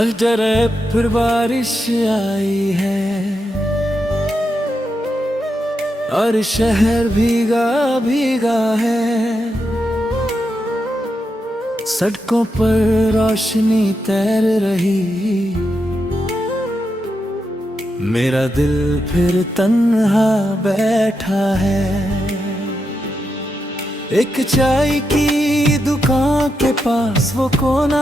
बस डरे फिर बारिश आई है और शहर भीगा भीगा है। सड़कों पर रोशनी तैर रही, मेरा दिल फिर तन्हा बैठा है। एक चाय की दुकान के पास वो कोना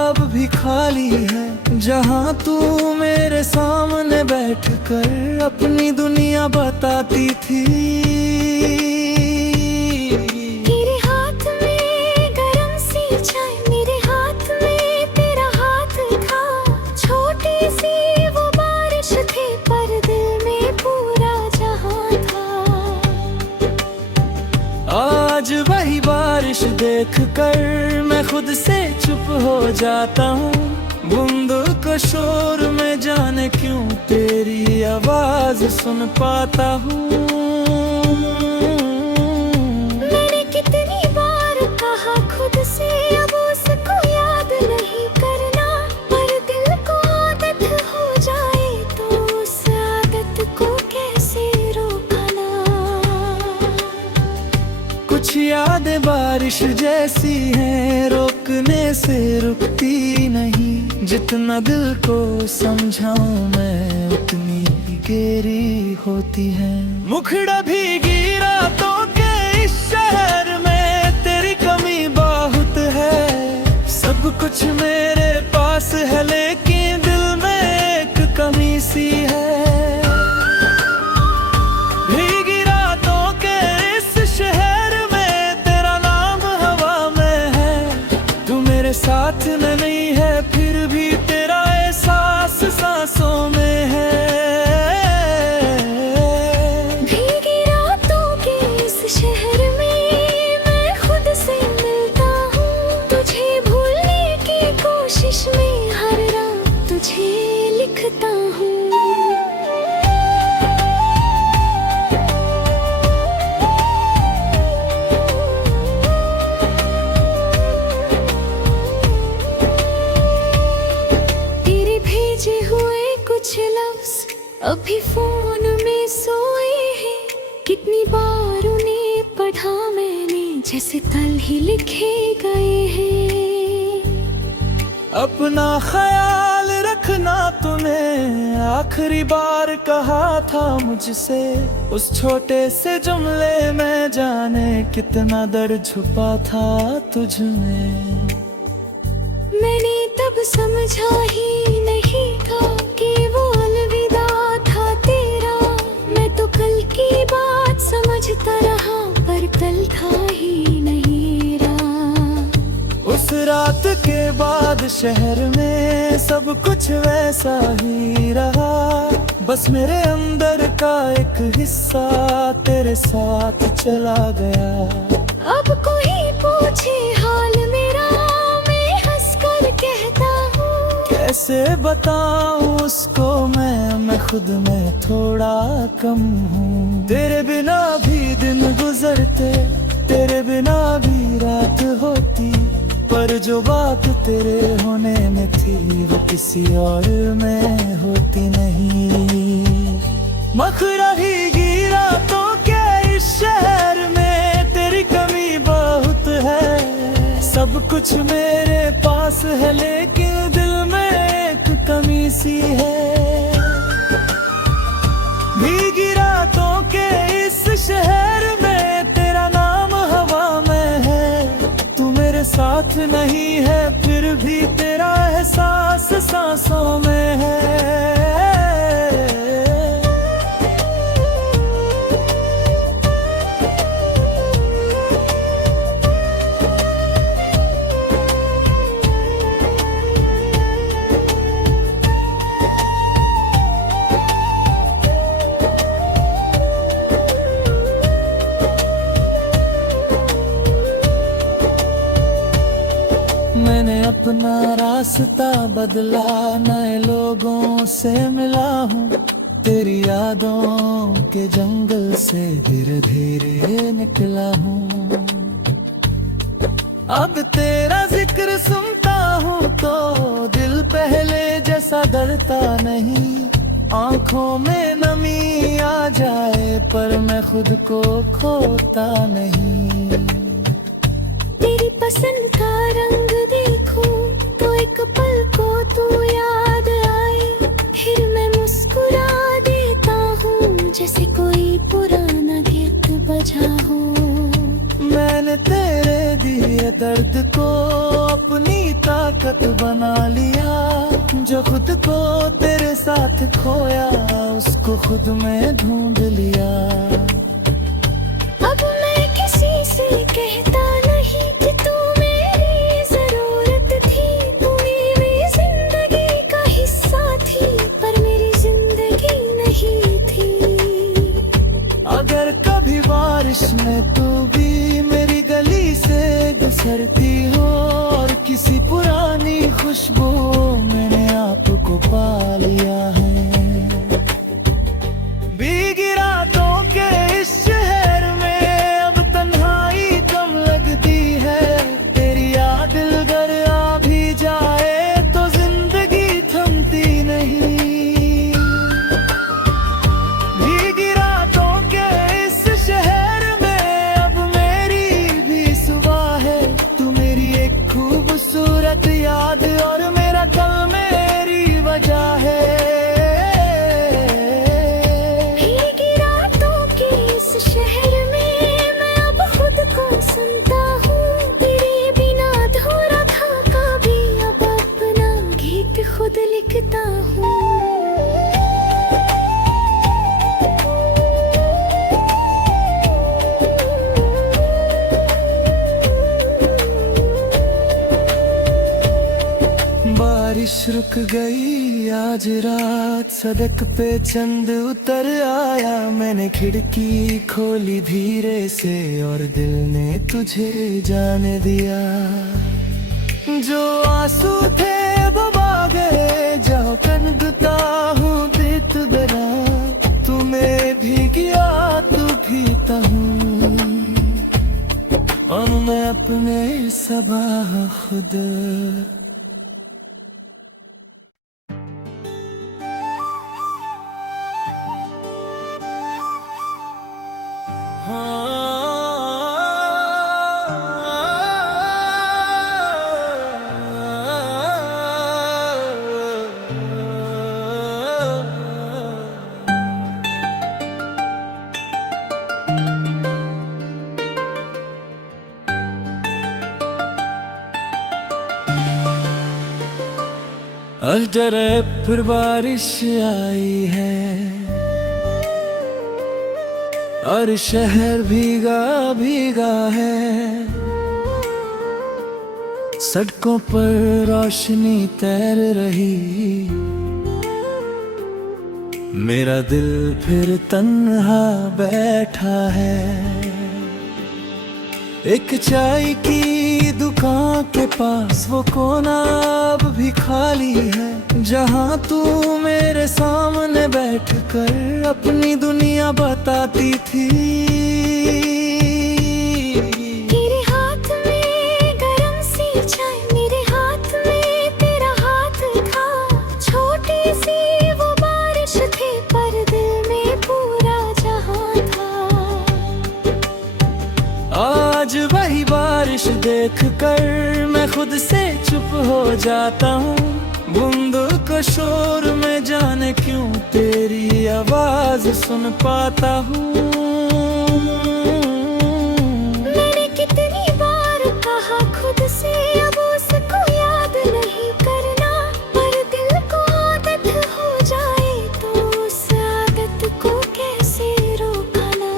अब भी खाली है, जहाँ तू मेरे सामने बैठकर अपनी दुनिया बताती थी। तेरे हाथ में गरम सी चाय, मेरे हाथ में तेरा हाथ था। छोटी सी वो बारिश थी पर दिल में पूरा जहां था। आज वही बारिश देखकर मैं खुद से चुप हो जाता हूँ। बूंदों का शोर में जाने क्यों तेरी आवाज सुन पाता हूँ। मैंने कितनी बार कहा खुद से अब उसको याद नहीं करना, पर दिल को आदत हो जाए तो उस आदत को कैसे रोकना। कुछ यादें बारिश जैसी हैं, रोकने से रुकती नहीं। जितना दिल को समझाऊं मैं उतनी ही गहरी होती है। मुखड़ा भीगी रातों के इस शहर में तेरी कमी बहुत है। सब कुछ मेरे पास है लेकिन दिल में एक कमी सी है। भीगी रातों के इस शहर में तेरा नाम हवा में है। तू मेरे साथ नहीं है फिर भी तेरा एहसास सांसों में है। भीगी रातों के इस शहर में मैं खुद से मिलता हूँ। तुझे भूलने की कोशिश में हर रात तुझे लिखता हूँ। तेरे भेजे हुए कुछ लफ्ज अभी फोन में सोए हैं। कितनी बार उन्हें पढ़ा मैंने जैसे कल ही लिखे गए हैं। अपना ख्याल रखना तूने आखिरी बार कहा था मुझसे। उस छोटे से जुमले में जाने कितना दर्द छुपा था तुझ में। मैंने तब समझा ही नहीं था कि वो अलविदा था तेरा। मैं तो कल की बात समझता रहा पर कल था ही नहीं रहा। उस रात के बाद शहर में सब कुछ वैसा ही रहा। बस मेरे अंदर का एक हिस्सा तेरे साथ चला गया। अब कोई पूछे हाल मेरा मैं हंसकर कहता हूँ। कैसे बताऊं उसको मैं खुद में थोड़ा कम हूँ। तेरे बिना भी दिन गुजरते, तेरे बिना भी रात होती, पर जो बात तेरे होने में थी वो किसी और में होती नहीं। मखरा ही गिरा तो क्या इस शहर में तेरी कमी बहुत है। सब कुछ मेरे पास है लेकिन दिल में एक कमी सी है। भीगी रातों के इस शहर में तेरा नाम हवा में है। तू मेरे साथ नहीं है फिर भी तेरा एहसास सांसों में है। मैंने अपना रास्ता बदला, नए लोगों से मिला हूँ। तेरी यादों के जंगल से धीरे धीरे निकला हूँ। अब तेरा जिक्र सुनता हूँ तो दिल पहले सा डरता नहीं। आंखों में नमी आ जाए पर मैं खुद को खोता नहीं। तेरी पसंद का रंग देखूं तो एक पल को तू याद आए, फिर मैं मुस्कुरा देता हूँ जैसे कोई पुराना गीत बजा हो। मैंने तेरे दिए दर्द को अपनी ताकत बना लिया। जो खुद को तेरे साथ खोया उसको खुद में ढूंढ लिया। अब मैं किसी से कहता नहीं कि तू मेरी जरूरत थी। तू मेरी जिंदगी का हिस्सा थी पर मेरी जिंदगी नहीं थी। अगर कभी बारिश में तू भी मेरी गली से गुजरती हो और किसी पुरानी खुशबू मैंने आपको पा लिया है। भीगी रातों के इस शहर में अब तन्हाई कम लगती है। तेरी याद दिल घर आ भी जाए तो जिंदगी थमती नहीं। भीगी रातों के इस शहर में अब मेरी भी सुबह है। तू मेरी एक खूबसूरत याद और मेरा कल मेरी वजह है। भीगी रातों के इस शहर में मैं अब खुद को सुनता हूँ। तेरे बिना अधूरा था कभी, अब अपना गीत खुद लिखता हूँ। बारिश रुक गई आज रात, सड़क पे चंद उतर आया। मैंने खिड़की खोली धीरे से और दिल ने तुझे जाने दिया। जो आंसू थे वो गए, जाओ कनगता हूँ देत बना। तुम्हें भी गया तू भीता हूँ और मैं अपने सबा खुद। आज डरे फिर बारिश आई है और शहर भीगा भीगा है। सड़कों पर रोशनी तैर रही, मेरा दिल फिर तन्हा बैठा है। एक चाय की दुकान के पास वो कोना अब भी खाली है, जहाँ तू मेरे सामने बैठकर अपनी दुनिया बताती थी। तेरे हाथ में गरम सी चाय, मेरे हाथ में तेरा हाथ था। छोटी सी वो बारिश थी पर दिल में पूरा जहां था। आज वही बारिश देखकर मैं खुद से चुप हो जाता हूँ। बूंदों को शोर में जाने क्यों तेरी आवाज सुन पाता हूँ। मैंने कितनी बार कहा खुद से अब उसको याद नहीं करना, पर दिल को आदत हो जाए तो उस आदत को कैसे रोकना।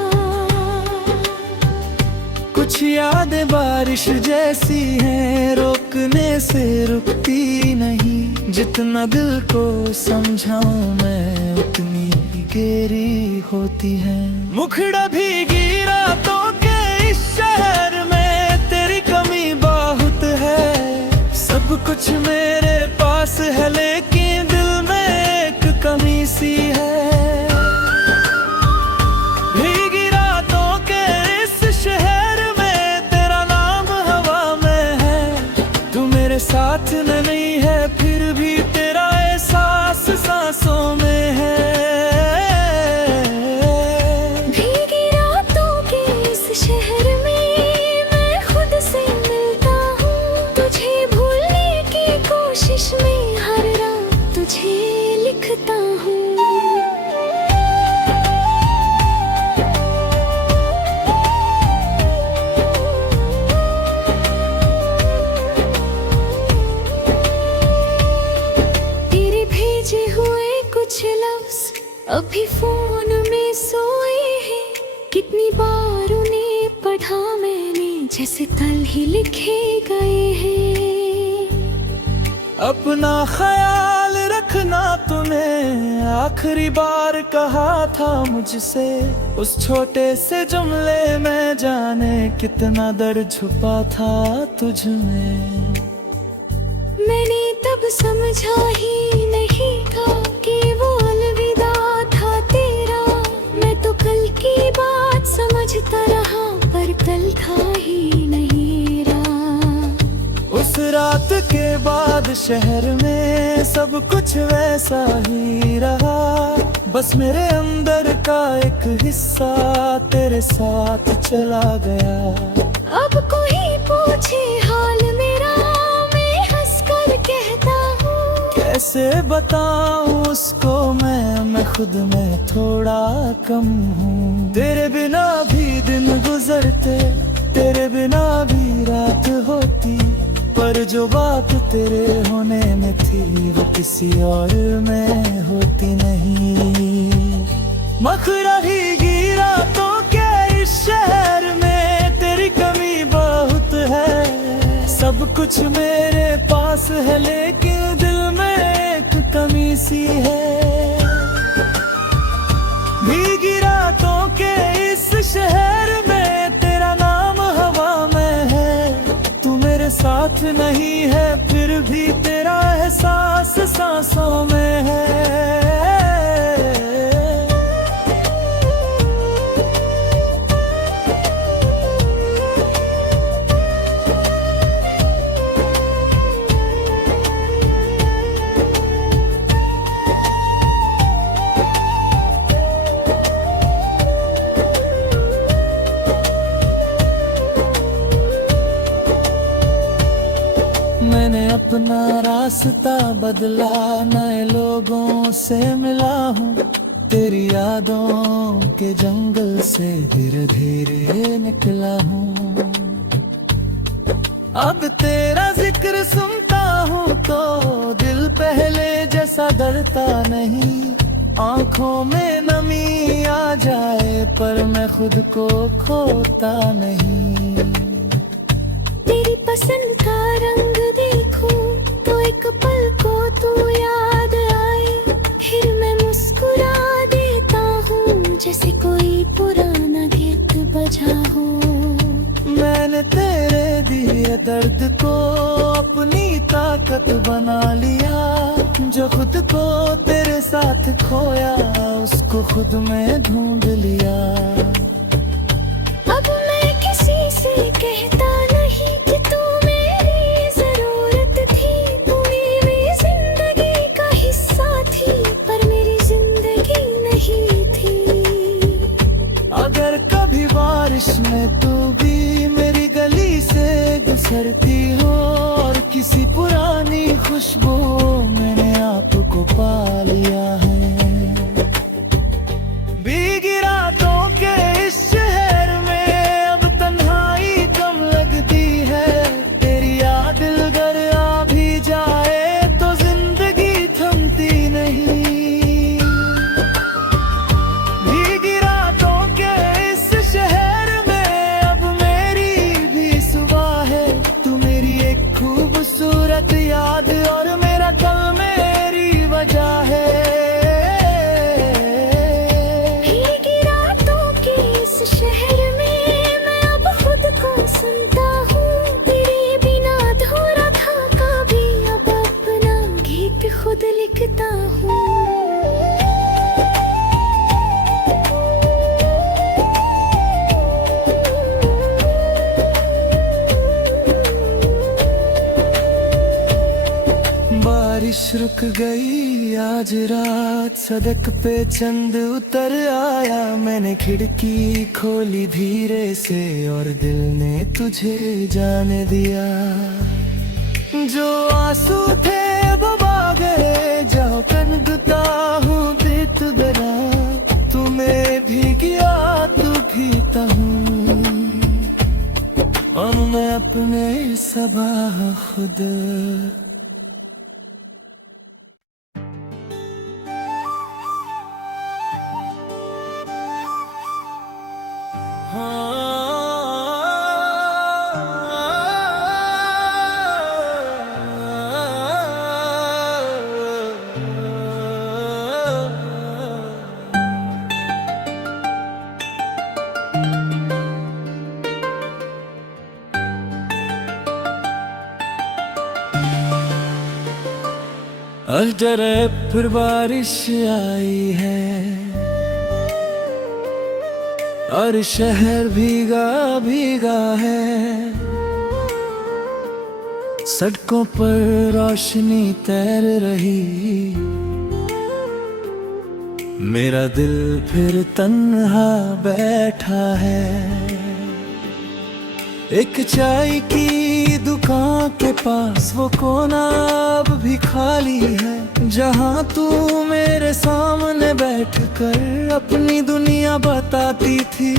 कुछ यादें बारिश जैसी हैं, रोकने से रुकती नहीं। जितना दिल को समझाऊं मैं उतनी ही गहरी होती है। मुखड़ा भीगी रातों के इस शहर में तेरी कमी बहुत है। सब कुछ मेरे पास है लेकिन दिल में एक कमी सी है। भीगी रातों के इस शहर में तेरा नाम हवा में है। तू मेरे साथ नहीं है फिर भी तेरा एहसास तुझे लिखता हूँ। तेरे भेजे हुए कुछ लफ्ज अभी फोन में सोए हैं, कितनी बार उन्हें पढ़ा मैंने जैसे कल ही लिखे गए हैं। अपना ख्याल रखना तूने आखिरी बार कहा था मुझसे, उस छोटे से जुमले में जाने कितना दर्द छुपा था तुझ में। मैंने तब समझा ही नहीं था कि वो अलविदा था तेरा, मैं तो कल की बात समझता रहा पर कल था ही नहीं रहा। उस रात के बाद शहर में सब कुछ वैसा ही रहा, बस मेरे अंदर का एक हिस्सा तेरे साथ चला गया। अब कोई पूछे हाल मेरा मैं हंसकर कहता हूँ, कैसे बताऊं उसको मैं खुद में थोड़ा कम हूँ। तेरे बिना भी दिन गुजरते, तेरे बिना भी रात होती, पर जो बात तेरे होने में थी वो किसी और में होती नहीं। मखरा ही गिरा तो क्या इस शहर में तेरी कमी बहुत है, सब कुछ मेरे पास है लेकिन दिल में एक कमी सी है। भीगी रातों के इस शहर में तेरा नाम हवा में है, तू मेरे साथ नहीं है फिर भी तेरा एहसास सांसों में है। मैंने अपना रास्ता बदला, नए लोगों से मिला हूँ, तेरी यादों के जंगल से धीरे धीरे निकला हूँ। अब तेरा जिक्र सुनता हूँ तो दिल पहले जैसा डरता नहीं, आंखों में नमी आ जाए पर मैं खुद को खोता नहीं। तेरी पसंद का रंग देखूं तो एक पल को तू याद आए, फिर मैं मुस्कुरा देता हूँ जैसे कोई पुराना गीत बजा हो। मैंने तेरे दिए दर्द को अपनी ताकत बना लिया, जो खुद को तेरे साथ खोया उसको खुद में ढूंढ लिया। अब मैं किसी से कहता नहीं कि तू मेरी जरूरत थी, तू मेरी जिंदगी का हिस्सा थी पर मेरी जिंदगी नहीं थी। अगर कभी बारिश में तू भी मेरी गली से गुजरती हो और किसी पुरानी खुशबू मैंने आपको पा लिया है, भीगी रातों के इस शहर में अब तन्हाई कम लगती है, तेरी याद दिल घर आ भी जाए तो जिंदगी थमती नहीं। भीगी रातों के इस शहर में अब मेरी भी सुबह है, तू मेरी एक खूबसूरत याद और मेरा कल मेरी वजह है। भीगी रातों के इस शहर में मैं अब खुद को सुनता हूँ, तेरे बिना अधूरा था कभी, अब अपना गीत खुद लिखता हूँ। बारिश रुक गई आज रात, सड़क पे चंद उतर आया, मैंने खिड़की खोली धीरे से और दिल ने तुझे जाने दिया। जो आंसू थे वो बहा गए, जाओ सबाह खुद। अजरे फिर बारिश आई है और शहर भीगा भीगा है। सड़कों पर रोशनी तैर रही, मेरा दिल फिर तन्हा बैठा है। एक चाय की दुकान के पास वो कोना अब भी खाली है, जहाँ तू मेरे सामने बैठकर अपनी दुनिया बताती थी।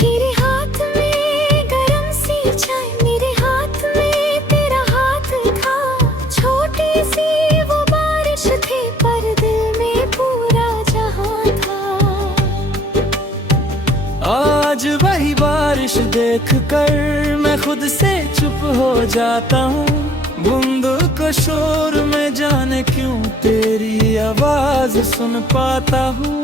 तेरे हाथ में गरम सी चाय, मेरे हाथ में तेरा हाथ था। छोटी सी वो बारिश थी पर दिल में पूरा जहां था। आज वही बारिश देखकर मैं खुद से चुप हो जाता हूँ। बूंदों को शोर में जाने क्यों तेरी आवाज सुन पाता हूँ।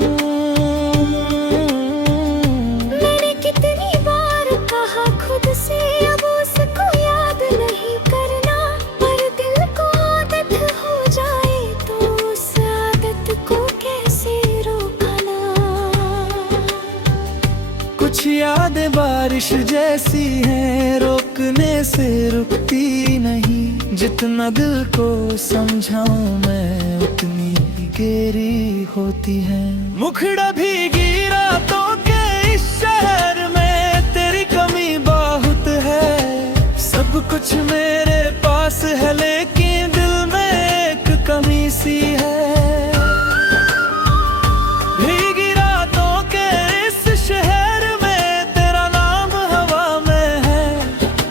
मैंने कितनी बार कहा खुद से अब उसको याद नहीं करना, पर दिल को आदत हो जाए तो उस आदत को कैसे रोकना। कुछ यादें बारिश जैसी हैं, रोकने से रुकती नहीं। जितना दिल को समझाऊं मैं उतनी ही गहरी होती है। मुखड़ा भीगी रातों के इस शहर में तेरी कमी बहुत है। सब कुछ मेरे पास है लेकिन दिल में एक कमी सी है। भीगी रातों के इस शहर में तेरा नाम हवा में है।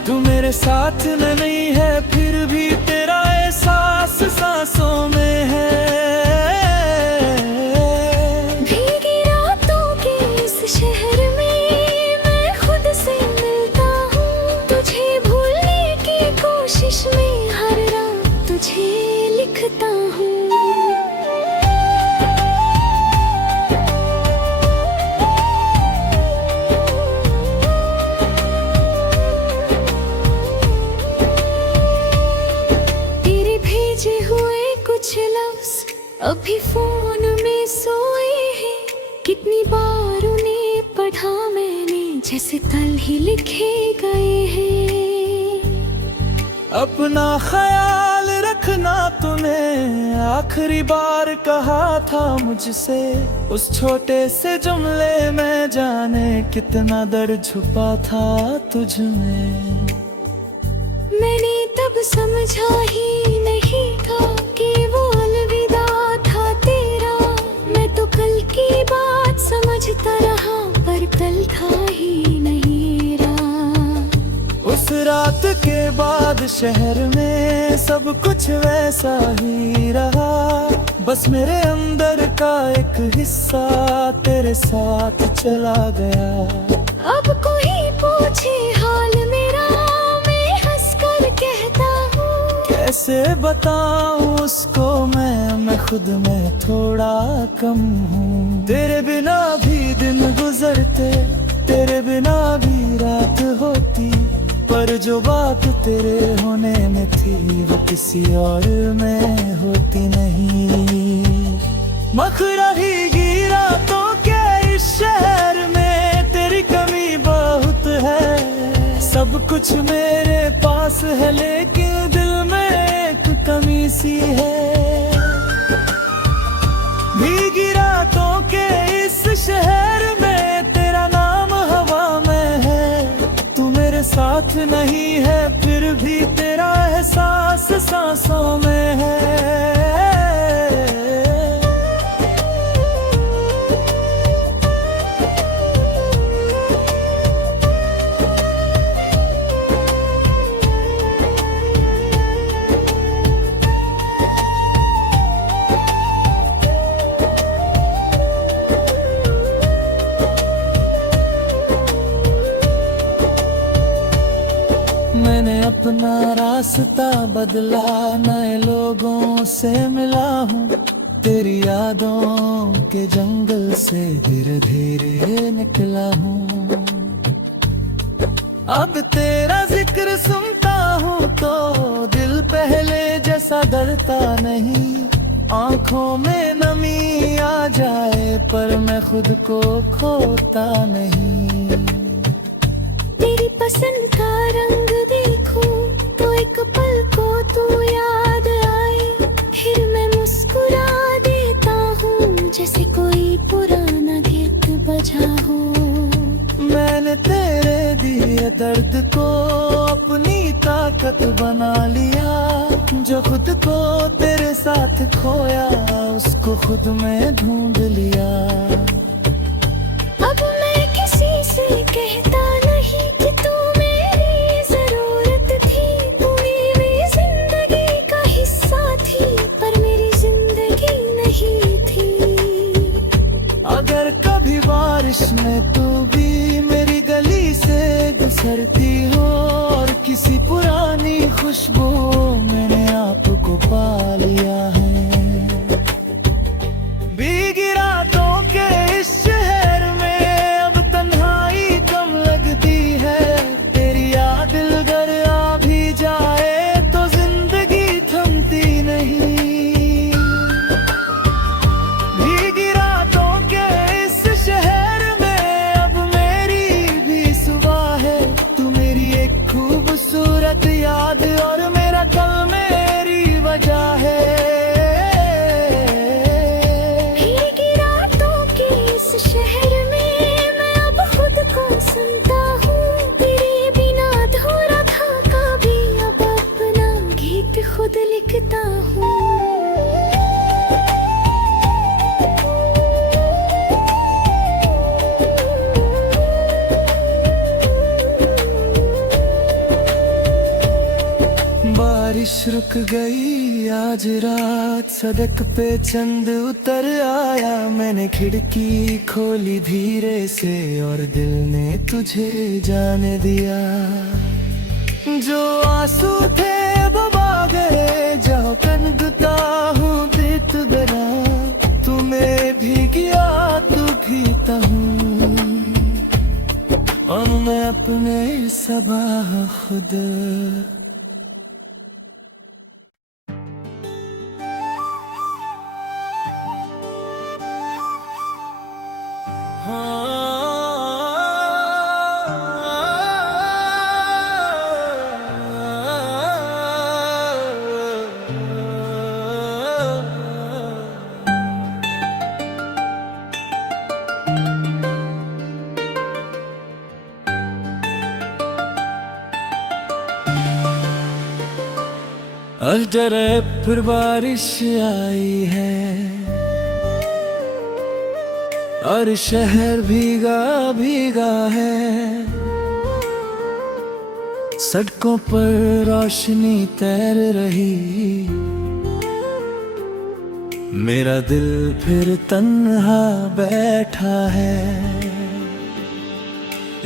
तू मेरे साथ नहीं है फिर भी तेरा एहसास सांसों में है। भीगी रातों के इस शहर में मैं खुद से मिलता हूँ। तुझे भूलने की कोशिश में हर रात तुझे लिखता हूँ। तेरे भेजे हुए कुछ लफ्ज अभी फोन में सोए हैं। कितनी बार उन्हें पढ़ा मैंने जैसे कल ही लिखे गए हैं। अपना ख्याल रखना तूने आखिरी बार कहा था मुझसे। उस छोटे से जुमले में जाने कितना दर्द छुपा था तुझ में। मैंने तब समझा ही नहीं था कि वो अलविदा था तेरा। मैं तो कल की बात समझता रहा पर कल था ही नहीं रहा। उस रात के बाद शहर में सब कुछ वैसा ही रहा। बस मेरे अंदर का एक हिस्सा तेरे साथ चला गया। अब कोई पूछे हाल मेरा मैं हंसकर कहता हूँ। कैसे बताऊं उसको मैं खुद में थोड़ा कम हूँ। तेरे बिना भी दिन गुजरते, तेरे बिना भी रात होती, पर जो बात तेरे होने में थी वो किसी और में होती नहीं। मखरा ही गिरा तो क्या इस शहर में तेरी कमी बहुत है। सब कुछ मेरे पास है लेकिन दिल में एक कमी सी है। भीगी रातों के इस शहर में तेरा नाम हवा में है। तू मेरे साथ नहीं है फिर भी तेरा एहसास सांसों में है। रास्ता बदला, नए लोगों से मिला हूँ, तेरी यादों के जंगल से धीरे धीरे निकला हूँ। अब तेरा जिक्र सुनता हूँ तो दिल पहले जैसा डरता नहीं। आंखों में नमी आ जाए पर मैं खुद को खोता नहीं। तेरी पसंद का रंग देखूं तो एक पल को तू याद आए, फिर मैं मुस्कुरा देता हूँ जैसे कोई पुराना गीत बजा हो। मैंने तेरे दिए दर्द को अपनी ताकत बना लिया, जो खुद को तेरे साथ खोया उसको खुद में ढूंढ लिया। अब मैं किसी से कहता नहीं कि तू मेरी जरूरत थी, तू मेरी जिंदगी का हिस्सा थी पर मेरी जिंदगी नहीं थी। अगर कभी बारिश में तू भी मेरी गली से गुजरती हो और किसी पुरानी खुशबू मैंने आपको पा लिया है। भीगी रातों के इस शहर में अब तन्हाई कम लगती है, तेरी याद दिल घर आ भी जाए तो जिंदगी थमती नहीं। भीगी रातों के इस शहर में अब मेरी भी सुबह है, तू मेरी एक खूबसूरत याद और मेरा कल मेरी वजह है। भीगी रातों के इस शहर में मैं अब खुद को सुनता हूँ, तेरे बिना अधूरा था कभी, अब अपना गीत खुद लिखता हूँ। बारिश रुक गई आज रात, सड़क पे चंद उतर आया, मैंने खिड़की खोली धीरे से और दिल ने तुझे जाने दिया। जो आंसू थे वो बहा गए, जाओ कनकता हूँ बीत बना, तुम्हें भी गया तू भीता हूँ और मैं अपने सबा खुद। अजरे फिर बारिश आई है और शहर भीगा भीगा है, सड़कों पर रोशनी तैर रही, मेरा दिल फिर तन्हा बैठा है।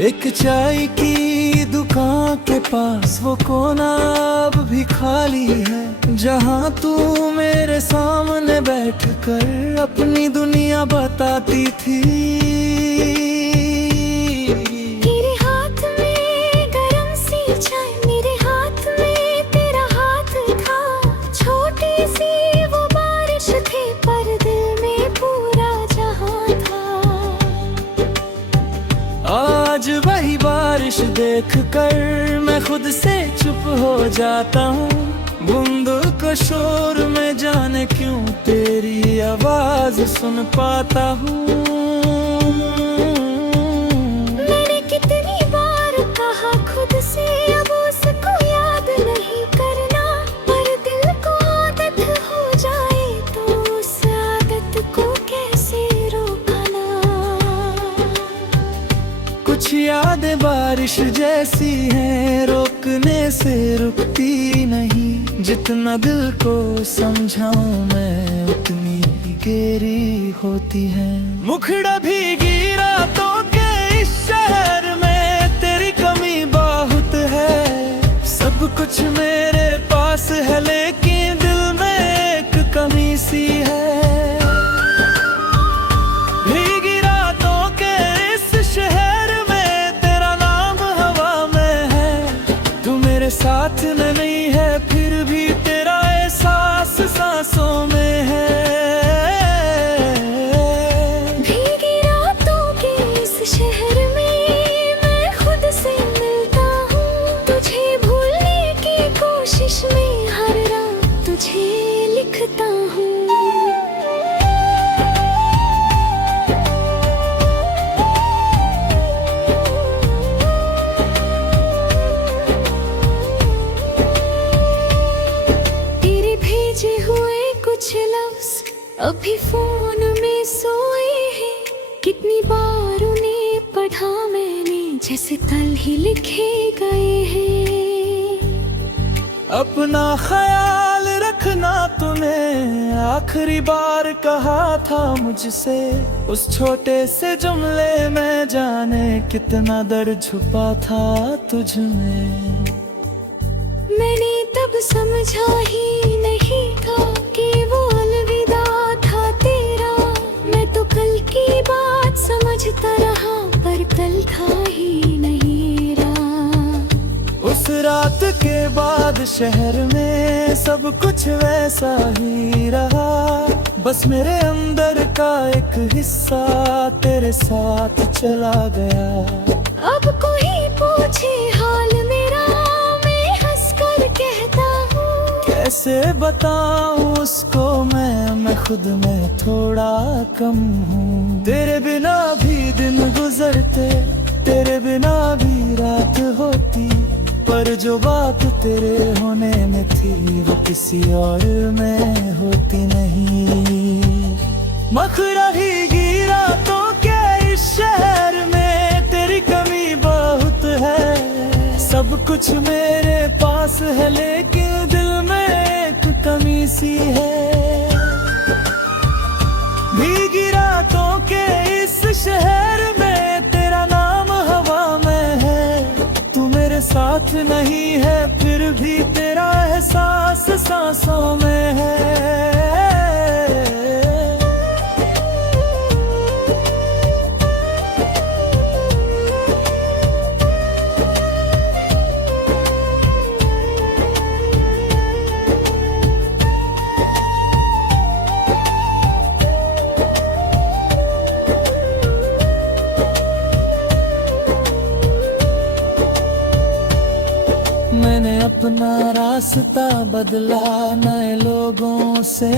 एक चाय की दुकान के पास वो कोना अब भी खाली है, जहाँ तू मेरे सामने बैठकर अपनी दुनिया बताती थी। तेरे हाथ में गरम सी चाय, मेरे हाथ में तेरा हाथ था, छोटी सी वो बारिश थी पर दिल में पूरा जहां था। आज वही बारिश देखकर मैं खुद से चुप हो जाता हूँ, बूंदों को शोर में जाने क्यों तेरी आवाज सुन पाता हूँ। मैंने कितनी बार कहा खुद से अब उसको याद नहीं करना, पर दिल को आदत हो जाए तो उस आदत को कैसे रोकना। कुछ यादें बारिश जैसी हैं, रोकने से रुकती नहीं, जितना दिल को समझाऊं मैं उतनी ही गहरी होती है। मुखड़ा भीगी रातों के इस शहर में तेरी कमी बहुत है, सब कुछ मेरे पास है लेकिन दिल में एक कमी सी है। भीगी रातों के इस शहर में तेरा नाम हवा में है। तू मेरे साथ में नहीं है फिर भी तेरा एहसास सांसों में है। भीगी रातों के इस शहर में मैं खुद से मिलता हूँ। तुझे भूलने की कोशिश में हर रात तुझे लिखता हूँ। तेरे भेजे हुए कुछ लफ्ज अभी फोन में सोए हैं। कितनी बार उन्हें पढ़ा मैंने जैसे कल ही लिखे गए हैं। अपना ख्याल रखना तूने आखिरी बार कहा था मुझसे। उस छोटे से जुमले में जाने कितना दर्द छुपा था तुझ में। मैंने तब समझा ही नहीं था कि वो अलविदा था तेरा। मैं तो कल की बात समझता रहा पर कल था ही नहीं रहा। उस रात के बाद शहर में सब कुछ वैसा ही रहा। बस मेरे अंदर का एक हिस्सा तेरे साथ चला गया। अब कोई पूछे हाल मेरा मैं हंसकर कहता हूँ। कैसे बताऊं उसको मैं खुद में थोड़ा कम हूँ। तेरे बिना भी दिन गुजरते, तेरे बिना भी रात होती, पर जो बात तेरे होने में थी वो किसी और में होती नहीं। मख रहेगी रातों के इस शहर में तेरी कमी बहुत है। सब कुछ मेरे पास है लेकिन दिल में एक कमी सी है। भीगी रातों के इस शहर में तेरा नाम हवा में है। तू मेरे साथ नहीं है फिर भी तेरा एहसास सांसों में है। मैंने अपना रास्ता बदला नए लोगों से।